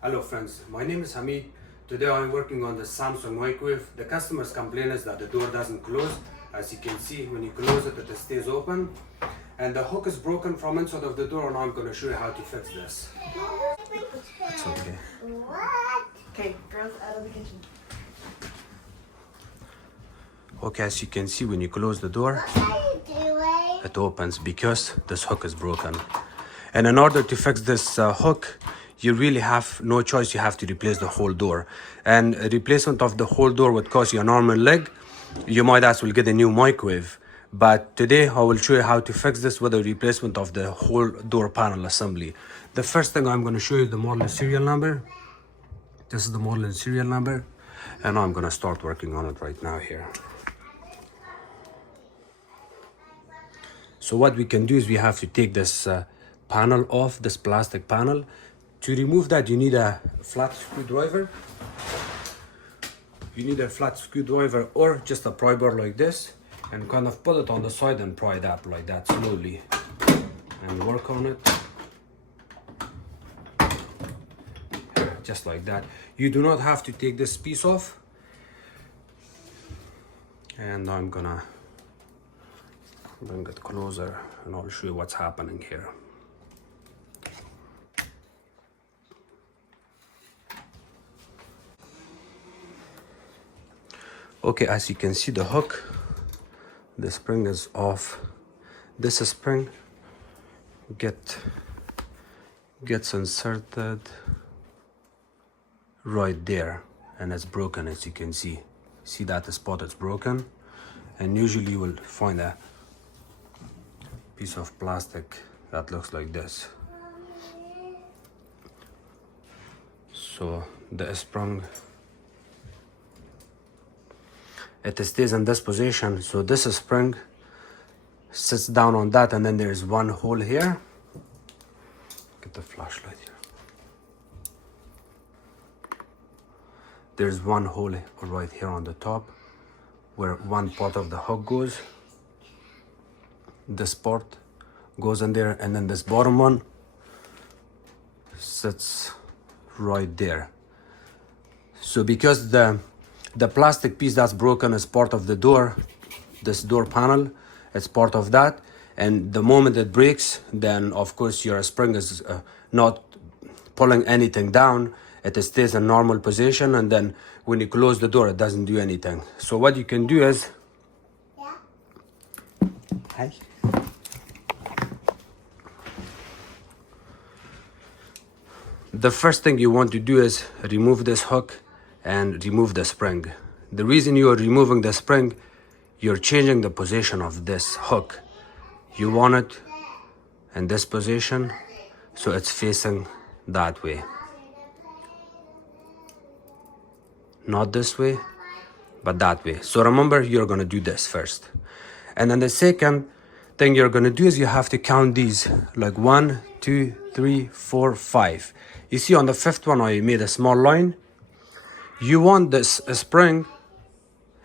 Hello friends, my name is Hamid. Today I'm working on the Samsung microwave. The customer's complaint is that the door doesn't close. As you can see, when you close it, it stays open. And the hook is broken from inside of the door, and I'm going to show you how to fix this. It's okay. Okay, girls out of the kitchen. Okay, as you can see, when you close the door, it opens because this hook is broken. And in order to fix this hook, you really have no choice. You have to replace the whole door. And a replacement of the whole door would cost you an arm and leg. You might as well get a new microwave. But today I will show you how to fix this with a replacement of the whole door panel assembly. The first thing I'm going to show you the model and serial number. This is the model and serial number. And I'm going to start working on it right now here. So what we can do is we have to take this panel off, this plastic panel. To remove that, you need a flat screwdriver. You need a flat screwdriver or just a pry bar like this, and kind of put it on the side and pry it up like that slowly and work on it. Just like that. You do not have to take this piece off. And I'm gonna bring it closer and I'll show you what's happening here. Okay, as you can see, the hook, the spring is off. This spring gets inserted right there, and it's broken. As you can see that spot is broken, and usually you will find a piece of plastic that looks like this. So the spring, it stays in this position. So this spring sits down on that, and then there's one hole here. Get the flashlight here. There's one hole right here on the top where one part of the hook goes. This part goes in there, and then this bottom one sits right there. So because the plastic piece that's broken is part of the door, this door panel, it's part of that, and the moment it breaks, then of course your spring is not pulling anything down. It stays in normal position, and then when you close the door, it doesn't do anything. So what you can do is, hi. The first thing you want to do is remove this hook and remove the spring. The reason you are removing the spring, you're changing the position of this hook. You want it in this position, so it's facing that way. Not this way, but that way. So remember, you're gonna do this first. And then the second thing you're gonna do is you have to count these, like 1, 2, 3, 4, 5. You see on the fifth one, I made a small line. You want this spring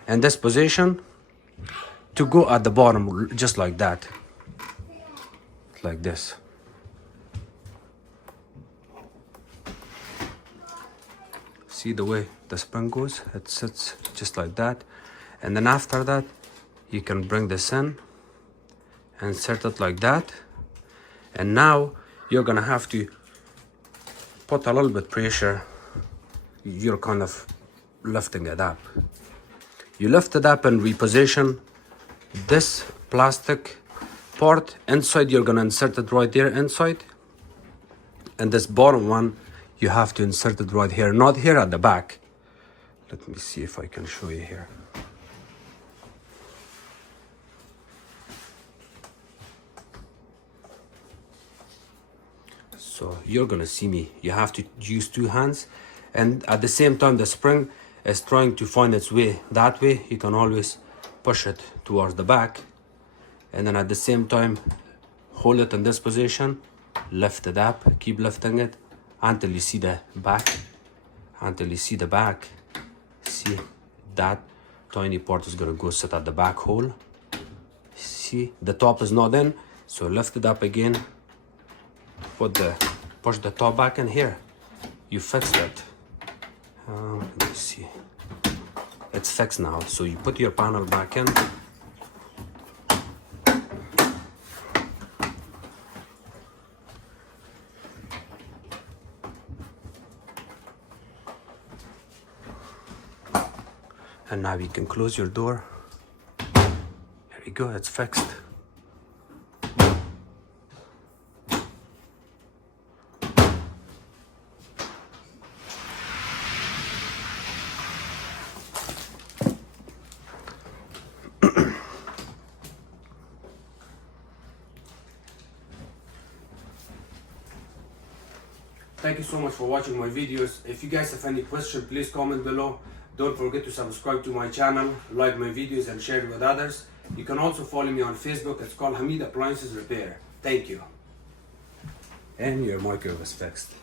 in this position to go at the bottom, just like that. Like this. See the way the spring goes? It sits just like that. And then after that, you can bring this in, insert it like that. And now you're gonna have to put a little bit pressure. You're kind of lifting it up. You lift it up and reposition this plastic part inside. You're gonna insert it right there inside, and this bottom one you have to insert it right here, not here at the back. Let me see if I can show you here. So you're gonna see me, you have to use two hands, and at the same time the spring is trying to find its way that way. You can always push it towards the back, and then at the same time hold it in this position, lift it up, keep lifting it until you see the back. Until you see the back. See, that tiny part is gonna go sit at the back hole. See, the top is not in, so lift it up again, push the top back in here. you fixed it. Let me see. It's fixed now. So you put your panel back in. And now you can close your door. There you go, it's fixed. Thank you so much for watching my videos. If you guys have any questions, please comment below. Don't forget to subscribe to my channel, like my videos and share it with others. You can also follow me on Facebook. It's called Hamid Appliances Repair. Thank you. And your microwave is fixed.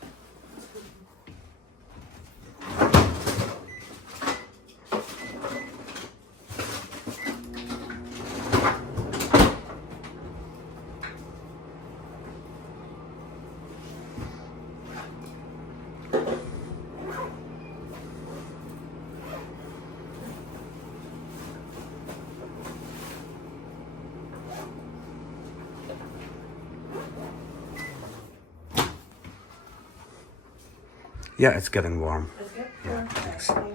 Yeah, it's getting warm. That's good. Yeah, thanks.